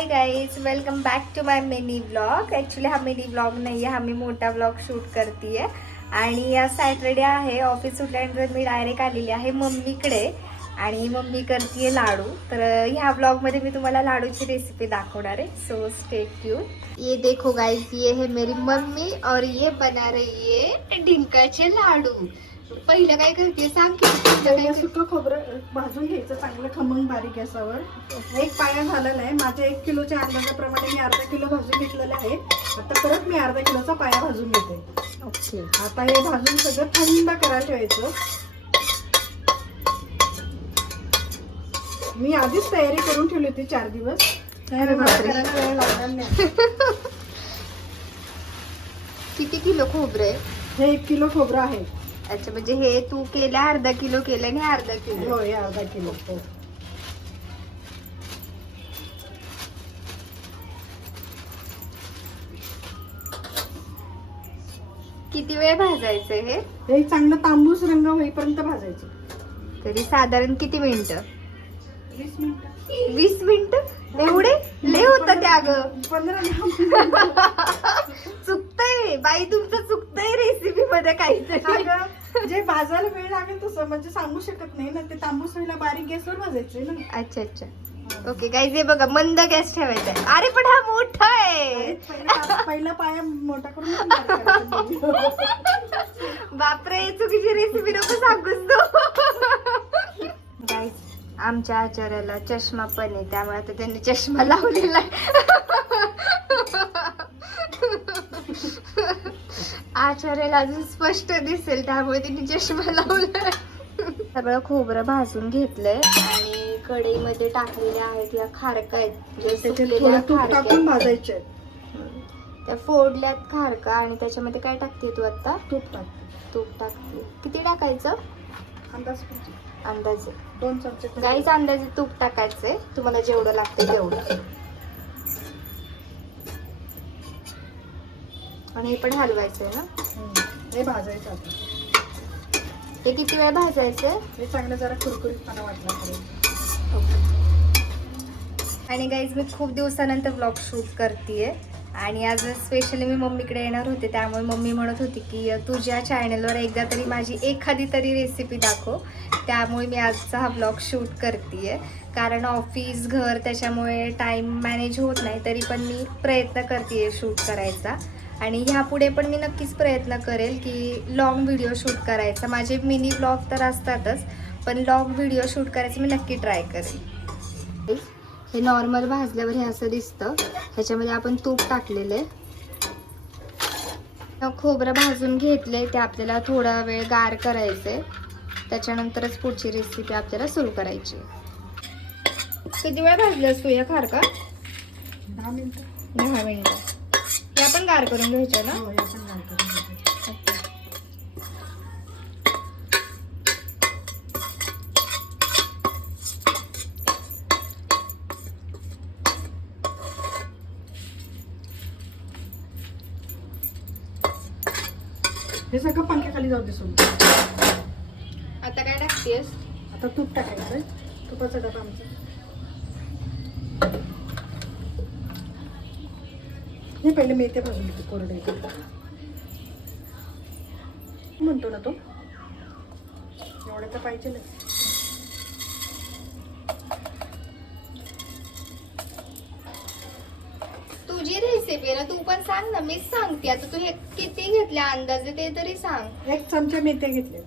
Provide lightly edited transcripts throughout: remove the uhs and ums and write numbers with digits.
High guys, welcome back to my mini vlog. Actually हा mini vlog नाही आहे, हा मी मोठा व्लॉग शूट करते आहे. आणि आज सॅटर्डे आहे. ऑफिस सुटल्यानंतर मी डायरेक्ट आलेली आहे मम्मीकडे आणि मम्मी करते लाडू. तर ह्या व्लॉगमध्ये मी तुम्हाला लाडूची रेसिपी दाखवणार आहे. So stay tune. ये देखो गाइस, ये है मेरी मम्मी और ये बना रही है डिंकाचे लाडू. पहिलं काय करते सांग की. सुकं खोबरं भाजून घ्यायचं चांगलं खमंग बारीक गॅसावर. एक पाया झालेला आहे. माझ्या 1 किलोच्या अंदाजाप्रमाणे मी अर्धा किलो भाजून घेतलेलं आहे. आता परत मी अर्धा किलोचा पाया भाजून घेते. ओके, आता हे भाजून सगळं थंड करायला ठेवायचं. मी आधीच तयारी करून ठेवली होती 4 दिवस. करायला वेळ लागणार नाही. किती किलो खोबरं आहे? हे 1 किलो खोबरं आहे. अच्छा, म्हणजे हे तू केलं अर्धा किलो केलं आणि अर्धा किलो. हो, हे अर्धा किलो. हो. किती वेळ भाजायचं हे? हे चांगलं तांबूस रंग होईपर्यंत भाजायचं. तरी साधारण किती मिनिटं? 20 मिनिटं. 20 मिनिटं? एवढे लय होतं त्या ग. 15 मिनिटं. चुकतंय बाई, तुमचं चुकतंय रेसिपी मध्ये काहीतरी. जे भाजायला वेळ लागेल तसं म्हणजे सांगू शकत नाही ना. ते तांबूस वेळेला बारीक गॅसवर भाजायचंय ना. अच्छा अच्छा, ओके गाईज, हे बघा मंद गॅस ठेवायचा आहे. अरे पण हा मोठा आहे. पहिला पाया मोठा करून मग बारीक करायचं. बापरे, चुकीची रेसिपी नको सांगूस तू. गाईज, आमच्या आचार्याला चष्मा पण आहे, त्यामुळे आता त्यांनी चष्मा लावलेला आहे. आचार्याला अजून स्पष्ट दिसेल त्यामुळे त्यांनी चष्मा लावलाय. सगळं खोबरं भाजून घेतलंय आणि कढईमध्ये टाकलेले आहेत या खारका आहेत, जे सुकलेल्या तूप खारका टाकून आहेत. भाजायचे. त्या फोडल्यात खारका आणि त्याच्यामध्ये काय टाकते तू आता? तूप टाक. तूप टाकते. किती टाकायचं? अंदाजे 2 चमचे. गाईच अंदाजे तूप टाकायचंय, तुम्हाला जेवढं लागतं तेवढं. आणि हे पण हलवायचंय ना. हे भाजायचं आता. हे किती वेळ भाजायचंय? हे चांगलं जरा कुरकुरीतपणा वाटला पाहिजे. आणि गाईज, मी खूप दिवसानंतर व्लॉग शूट करतेय आणि आज स्पेशली मी मम्मीकडे येणार होते, त्यामुळे मम्मी म्हणत होती की तुझ्या चॅनलवर एकदा तरी माझी एखादी तरी रेसिपी दाखव. त्यामुळे मी आजचा हा व्लॉग शूट करतेय. कारण ऑफिस घर त्याच्यामुळे टाईम मॅनेज होत नाही, तरी पण मी प्रयत्न करतेय शूट करायचा. आणि ह्यापुढे पण मी नक्कीच प्रयत्न करेल की लॉंग व्हिडिओ शूट करायचा. माझे मिनी ब्लॉग तर असतातच, पण लॉंग व्हिडिओ शूट करायचं मी नक्की ट्राय करेल. हे नॉर्मल भाजल्यावर हे असं दिसतं. ह्याच्यामध्ये आपण तूप टाकलेलं आहे. खोबरं भाजून घेतलंय, ते आपल्याला थोडा वेळ गार करायचंय. त्याच्यानंतरच पुढची रेसिपी आपल्याला सुरू करायची. किती वेळ भाजल्यास तू या खारका? 10 मिनिटं. 10 मिनिटं. हे आपण गार करून घ्यायचं ना. हो, हे आपण गार करून घ्यायचं. हे सगळं पंख्याखाली जाऊ दे सोडून. आता काय टाकतेस? आता तूप टाकायचं. तुपाचा डबा आमचा. हे पहिले मेथ्या भाजून घेते कोरडे म्हणतो ना तो. एवढं तर पाहिजे नाही. तुझी रेसिपी ना, तू पण सांग ना. मीच सांगते आता. तू हे किती घेतल्या अंदाजे ते तरी सांग. 1 चमचा मेथ्या घेतल्या.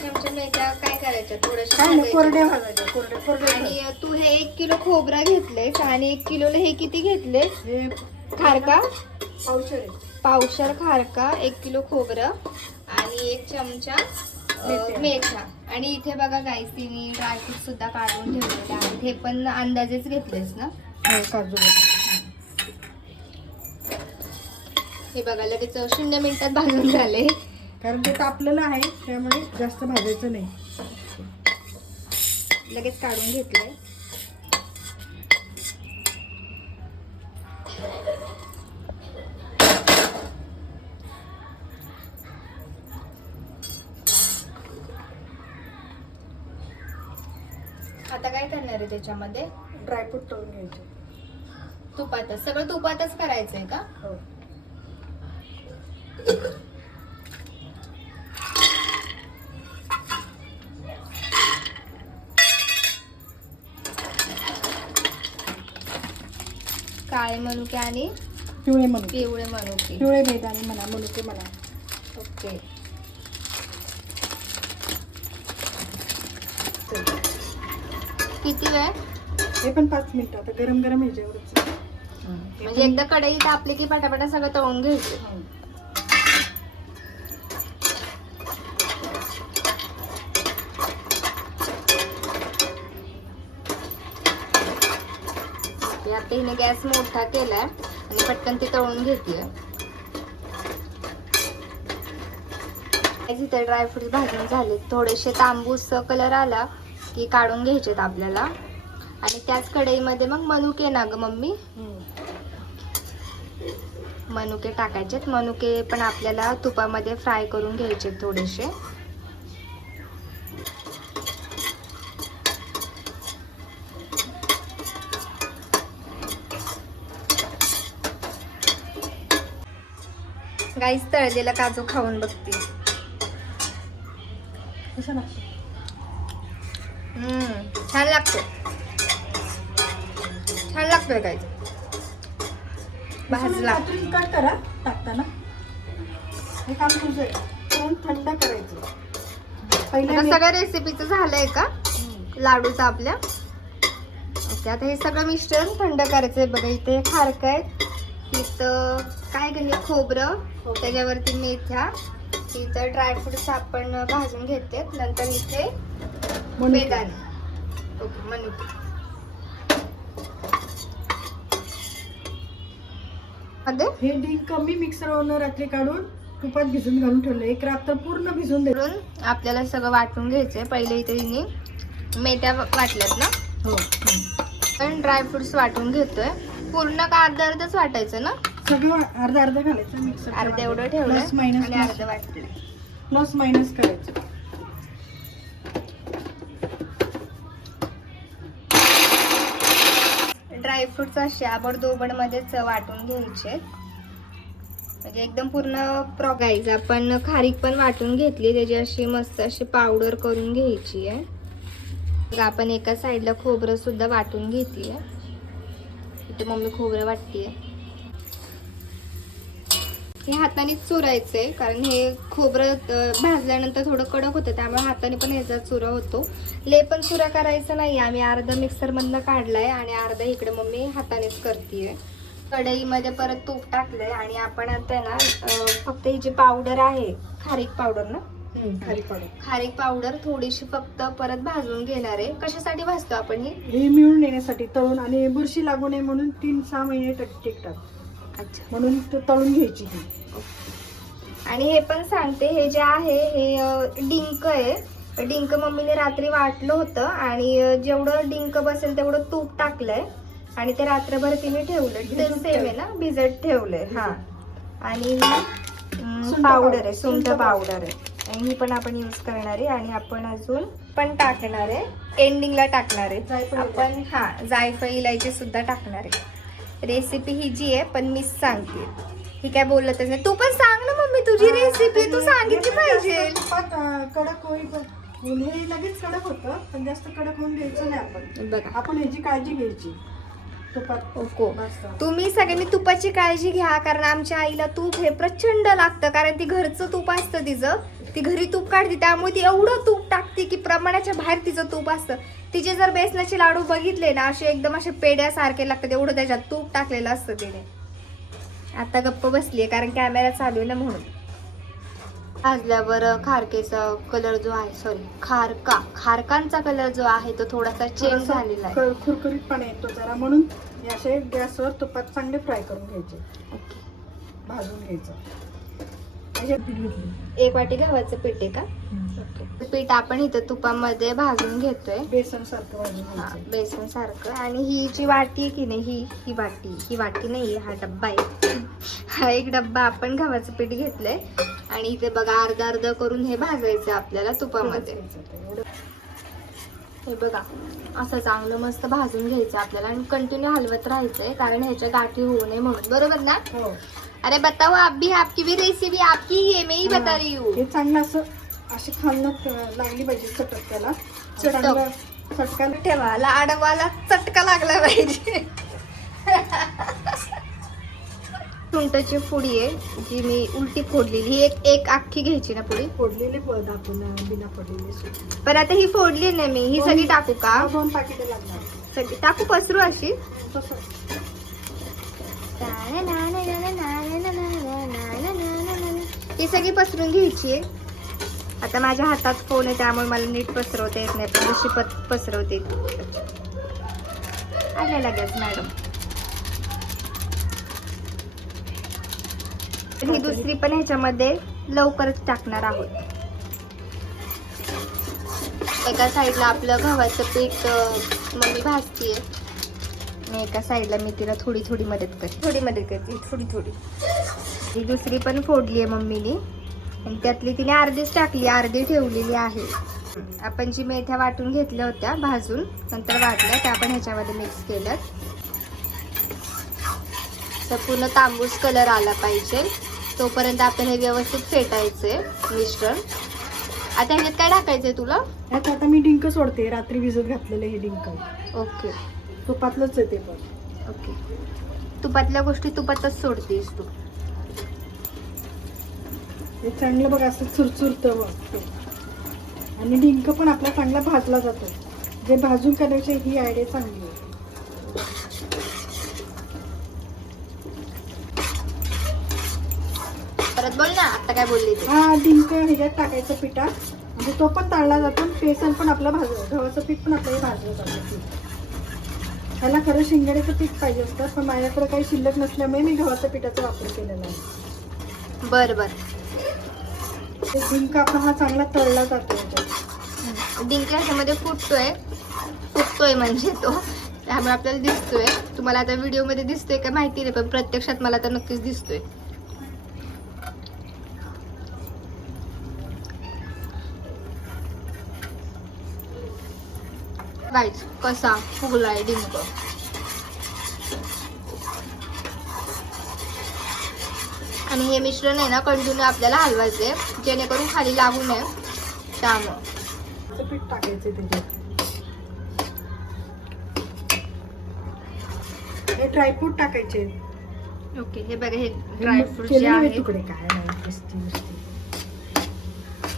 चमचा मेथ्या काय करायच्या? काय नाही, कोरड्या थोड्याशा. भाजायच्या. कोरडे आणि तू हे 1 किलो खोबरा घेतलेस आणि 1 किलोला हे किती घेतलेस? हे खारका पावशेर आहे. पावशर खारका, 1 किलो खोबरं आणि 1 चमचा मेथ्या. आणि इथे बघा गाईस, तिने ड्रायफ्रूट सुद्धा काढून ठेवलेले आहेत. हे पण अंदाजेच घेतलेस ना? हो, काजू बदाम. हे बघा, लगेच 0 मिनिटात भाजून झाले. कारण ते तापलेलं आहे, त्यामुळे जास्त भाजायचं नाही. लगेच काढून घेतलंय. आता काय करणार आहे त्याच्यामध्ये? ड्रायफ्रूट तळून घ्यायचे. तुपातच सगळं तुपातच करायचंय का? हो. काळे मनुके आणि पिवळे मनुके, पिवळे मनुके. पिवळे मैदानी म्हणा, मनुके म्हणा. ओके. किती वेळ? हे पण 5 मिनिटं. आता गरम गरम ह्याच्यावरच. म्हणजे एकदा कढई तापली की पटापटा सगळं तळून घ्यायचं. हो. आता हिने गॅस मोठा केलाय आणि पटकन ते तळून घेते. इथे ड्रायफ्रूट भाजून झाले, थोडेसे तांबूस कलर आला की काढून घ्यायचेत आपल्याला. आणि त्याच कढईमध्ये मग मनुके ना ग मम्मी, मनुके टाकायचेत. मनुके पण आपल्याला तुपामध्ये फ्राय करून घ्यायचे थोडेसे. गाईस तळलेला काजू खाऊन बघते. कसं लागतं? छान लागतो, छान लागतोय गाईस. भाजला. कट करा टाकताना. हे काम तुझं आहे. पण थंड करायचं. आता सगळ्या रेसिपीचं झालंय का लाडूचं आपल्या? ओके. आता हे सगळं मिश्रण थंड करायचंय. बघा इथे खारका आहेत, इथं काय ग हे खोबरं, त्याच्यावरती मेथ्या, इथं ड्रायफ्रुट्स आपण भाजून घेते. नंतर इथे बेदाणे. ओके. मनुके. हे डिंक मी मिक्सरवरून रात्री काढून तुपात भिजून घालून ठेवलं. एक रात्र पूर्ण भिजून करून आपल्याला सगळं वाटून घ्यायचंय. पहिले इथे तिने मेथ्या वाटल्यात ना. हो. पण ड्रायफ्रुट्स वाटून घेतोय. पूर्ण का अर्ध अर्धच वाटायचं ना? सगळं अर्ध अर्ध घालायचं मिक्सर. अर्ध एवढं ठेवलं प्लस मायनस आणि अर्ध वाटलं. प्लस मायनस करायचं. ड्रायफ्रुट्स असे आबडधोबड मध्येच वाटून घ्यायचे. म्हणजे एकदम पूर्ण गाईज आपण खारीक पण वाटून घेतली, त्याची अशी मस्त अशी पावडर करून घ्यायची आहे. मग आपण एका साईडला खोबरं सुद्धा वाटून घेतली आहे. इथे मम्मी खोबरं वाटतीये. हे हातानेच चुरायचंय, कारण हे खोबरं भाजल्यानंतर थोडं कडक होतं, त्यामुळे हाताने पण ह्याचा चुरा होतो. ले पण चुरा करायचा नाही. आम्ही अर्धा मिक्सर मधनं काढलाय आणि अर्धा इकडे मम्मी हातानेच करतीये. कढईमध्ये परत तूप टाकलंय आणि आपण आता ना फक्त ही जी पावडर आहे खारीक पावडर ना, खारीक पावडर थोडीशी फक्त परत भाजून घेणार आहे. कशासाठी भाजतो आपण हे मिळून येण्यासाठी, तळून, आणि बुरशी लागू नये म्हणून 3-6 महिने टिकतात. अच्छा. म्हणून ते तळून घ्यायची ती. आणि हे पण सांगते, हे जे आहे हे डिंक आहे. डिंक मम्मीने रात्री वाटलं होतं आणि जेवढं डिंक बसेल तेवढं तूप टाकलंय आणि ते रात्रभर तिने ठेवलं. ते सेम आहे ना, भिजत ठेवलंय. हा. आणि पावडर आहे, सुंठ पावडर आहे, आणि ही पण आपण यूज करणार आहे. आणि आपण अजून पण टाकणार आहे, एंडिंगला टाकणार आहे आपण. हा, जायफळ इलायची सुद्धा टाकणार आहे. रेसिपी ही जी आहे पण मीच सांगते, ही काय बोलतच नाही. तू पण सांग ना मम्मी, तुझी रेसिपी तू सांगितली पाहिजे. कडक होईल, हे लगेच कडक होतं, पण जास्त कडक होऊन द्यायचं नाही आपण. बघा, आपण ह्याची काळजी घ्यायची तुपात. ओको. तुम्ही सगळ्यांनी तुपाची काळजी घ्या, कारण आमच्या आईला तूप हे प्रचंड लागतं, कारण ती घरचं तूप असतं तिचं. ती घरी तूप काढते, त्यामुळे ती एवढं तूप टाकते की प्रमाणाच्या बाहेर तिचं तूप असतं. तिचे जर बेसनाचे लाडू बघितले ना, असे एकदम असे पेड्यासारखे लागतात, एवढं त्याच्यात तूप टाकलेलं असतं तिने. आता गप्प बसलीये कारण कॅमेरा चालू आहे ना म्हणून. भाजल्यावर खारकेचा कलर जो आहे, खारकांचा कलर जो आहे तो थोडासा चेंज झालेला आहे. खुरखुरीत पण येतो जरा, म्हणून असे गॅसवर तुपात चांगले फ्राय करून घ्यायचे. ओके. भाजून घ्यायचं. 1 वाटी गव्हाचं पीठ आहे का? पीठ आपण इथं तुपामध्ये भाजून घेतोय, बेसन सारखं भाजून घ्यायचं. बेसन सारखं. आणि ही जी वाटी आहे की नाही, ही वाटी नाही, हा डब्बा आहे. हा एक डब्बा आपण गव्हाचं पीठ घेतलंय आणि इथे बघा अर्ध अर्ध करून हे भाजायचं आपल्याला तुपामध्ये. हे बघा, असं चांगलं मस्त भाजून घ्यायचं आपल्याला आणि कंटिन्यू हलवत राहायचंय, कारण ह्याच्या गाठी होऊ नये म्हणून. बरोबर ना? हो. अरे बताओ, आप भी, आपकी भी रेसिपी आपकी ही है, मैं ही बता रही हूँ. हे चांगलं असं अशी खालनं लागली पाहिजे चटक त्याला. चांगलं चटका ठेवा, लाडवाला चटका लागला पाहिजे. सुंटाची फोडी आहे जी मी उलटी फोडलेली. एक अख्खी घ्यायची ना पुडी? फोडलेली दाखवून बिना फोडलेली. पण आता ही फोडली ना मी, ही सगळी टाकू का? 2 पाकिटे लागणार. सगळी टाकू, पसरू अशी? तसं. ही सगळी पसरून घ्यायची आहे. आता माझ्या हातात फोन आहे त्यामुळे मला नीट पसरवता येत नाही, पण जशी पसरवते आल्या लगेच मॅडम. ही दुसरी पण ह्याच्यामध्ये लवकरच टाकणार आहोत. एका साईडला आपलं गव्हाचं पीठ मम्मी भाजतीये आणि एका साईडला मी तिला थोडी मदत करते. थोडी. ही दुसरी पण फोडली आहे मम्मीने आणि त्यातली तिने अर्धीच टाकली, अर्धी ठेवलेली आहे. आपण जी मेथ्या वाटून घेतल्या होत्या भाजून नंतर वाटल्या त्या आपण ह्याच्यामध्ये मिक्स केल्यात. पूर्ण तांबूस कलर आला पाहिजे तोपर्यंत आपण हे व्यवस्थित फेटायचंय मिश्रण. आता ह्याच्यात काय टाकायचंय तुला? ह्यात आता मी डिंक सोडते, रात्री भिजत घातलेले हे डिंक. ओके. तुपातलंच आहे ते पण. ओके. तुपातल्या गोष्टी तुपातच सोडतेस तू. हे चांगलं बघा असं चुरचुरतं बघ. आणि डिंक पण आपला चांगला भाजला जातो. जे भाजून करायचे ही आयडिया चांगली आहे. परत बोल ना, आता काय बोलली ते? हा डिंक ह्याच्यात टाकायचं पिठात, म्हणजे तो पण तळला जातो. बेसन पण आपलं गव्हाचं पीठ पण आपल्याला भाजलं जातं. त्याला खरं शिंगाड्याचं पीठ पाहिजे असतं, पण माझ्याकडे काही शिल्लक नसल्यामुळे मी गव्हाच्या पिठाचा वापर केलेला आहे. बरं. ते डिंक आपला हा चांगला तळला जातो. डिंक ह्याच्यामध्ये फुटतोय म्हणजे तो, त्यामुळे आपल्याला दिसतोय. तुम्हाला आता व्हिडिओमध्ये दिसतोय का माहिती नाही, पण प्रत्यक्षात मला तर नक्कीच दिसतोय. गाईस, कसा फुगलाय डिंक. आणि हे मिश्रण आहे ना कंटिन्यू आपल्याला हलवायचे जेणेकरून खाली लागू नये. त्यामुळे पीठ टाकायचं त्याच्यात. हे ड्रायफ्रूट टाकायचे. ओके. हे बघा, हे ड्रायफ्रूट जे आहे तुकडे काय नाही,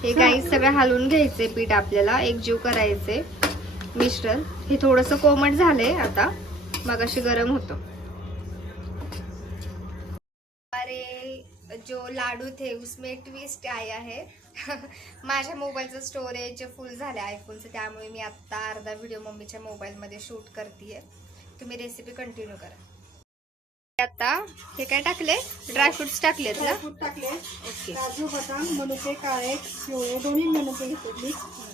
हे गाईस सगळं हलवून घ्यायचे पीठ आपल्याला, एकजीव करायचे मिश्रण. हे थोडंसं कोमट झालंय आता, मग अशी गरम होतं. अरे जो लाडू थे उसमें ट्विस्ट आया है. माझ्या मोबाईलचं स्टोरेज फुल झालं आयफोनचं, त्यामुळे मी आता अर्धा व्हिडिओ मम्मीच्या मोबाईलमध्ये शूट करतेय. तुम्ही रेसिपी कंटिन्यू करा. आता हे काय टाकले? ड्रायफ्रुट्स टाकलेत ना? टाकले. ओके. काजू, बदाम, मनुके, काळे, पिवळे दोन्ही मनुके घेतले मी,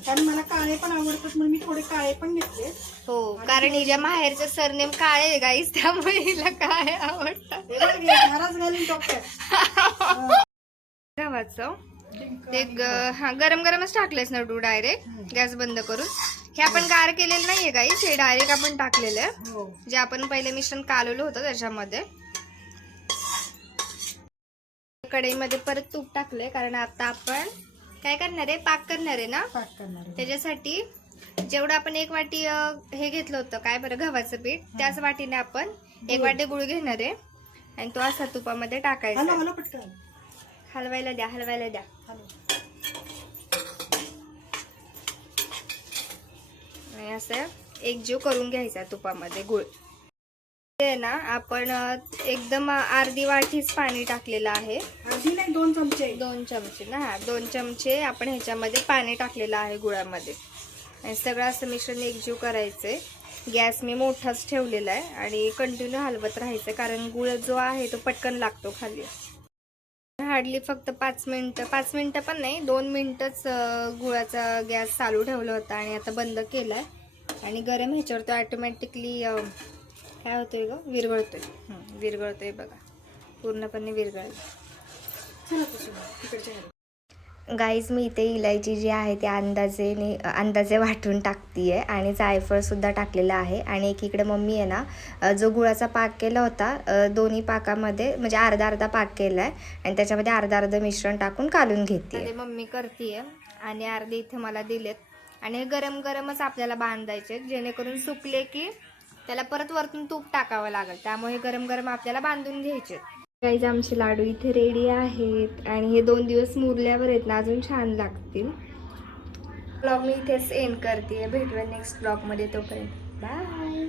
कारण मला काळे पण आवडतात म्हणून मी थोडे काळे पण घेतले. हो, कारण हिच्या माहेरचं सरनेम काळे आहे गाईस, त्यामुळे हिला काळे आवडतात. गव्हाचं ते गरमच टाकलेस ना तू डायरेक्ट गॅस बंद करून? हे आपण गार केलेलं नाहीये गाईस, हे डायरेक्ट आपण टाकलेलं आहे, जे आपण पहिले मिश्रण कालवलं होतं त्याच्यामध्ये. कढईमध्ये परत तूप टाकलंय, कारण आता आपण काय करणार आहे, पाक करणार आहे ना. त्याच्यासाठी जेवढं आपण 1 वाटी हे घेतलं होतं काय बरं गव्हाचं पीठ, त्याच वाटीने आपण 1 वाटी गुळ घेणार आहे आणि तो असा तुपामध्ये टाकायचा. हलवायला द्या. आणि असं एकजीव करून घ्यायचा तुपामध्ये गुळ. ते ना आपण एकदम अर्धी वाटीच पाणी टाकलेलं आहे. अर्धी नाही, 2 चमचे. 2 चमचे ना. 2 चमचे आपण ह्याच्यामध्ये पाणी टाकलेलं आहे गुळामध्ये. आणि सगळं असं मिश्रण एकजीव करायचंय. गॅस मी मोठाच ठेवलेला आहे आणि कंटिन्यू हलवत राहायचं, कारण गुळ जो आहे तो पटकन लागतो खाली. हार्डली फक्त 5 मिनिटं पण नाही, 2 मिनिटच गुळाचा गॅस चालू ठेवला होता आणि आता बंद केलाय. आणि गरम ह्याच्यावर तो ऑटोमॅटिकली काय होतोय ग, विरघळतोय बघा, पूर्णपणे विरघळला. गाईज मी इथे इलायची जी आहे ती अंदाजे वाटून टाकते आहे आणि जायफळसुद्धा टाकलेलं आहे. आणि एकीकडे मम्मी आहे ना जो गुळाचा पाक केला होता दोन्ही पाकामध्ये म्हणजे अर्धा अर्धा पाक केला आहे आणि त्याच्यामध्ये अर्धा अर्धा मिश्रण टाकून कालून घेते. मम्मी करते आणि अर्धे इथे मला दिलेत आणि हे गरम गरमच आपल्याला बांधायचे जेणेकरून सुकले की त्याला परत वरतून तूप टाकावं लागेल, त्यामुळे गरम गरम आपल्याला बांधून घ्यायचे. गाईज आमचे लाडू इथे रेडी आहेत आणि हे 2 दिवस मुरल्यावर आहेत ना अजून छान लागतील. ब्लॉग मी इथेच एंड करते. भेटूया नेक्स्ट ब्लॉगमध्ये, तोपर्यंत बाय.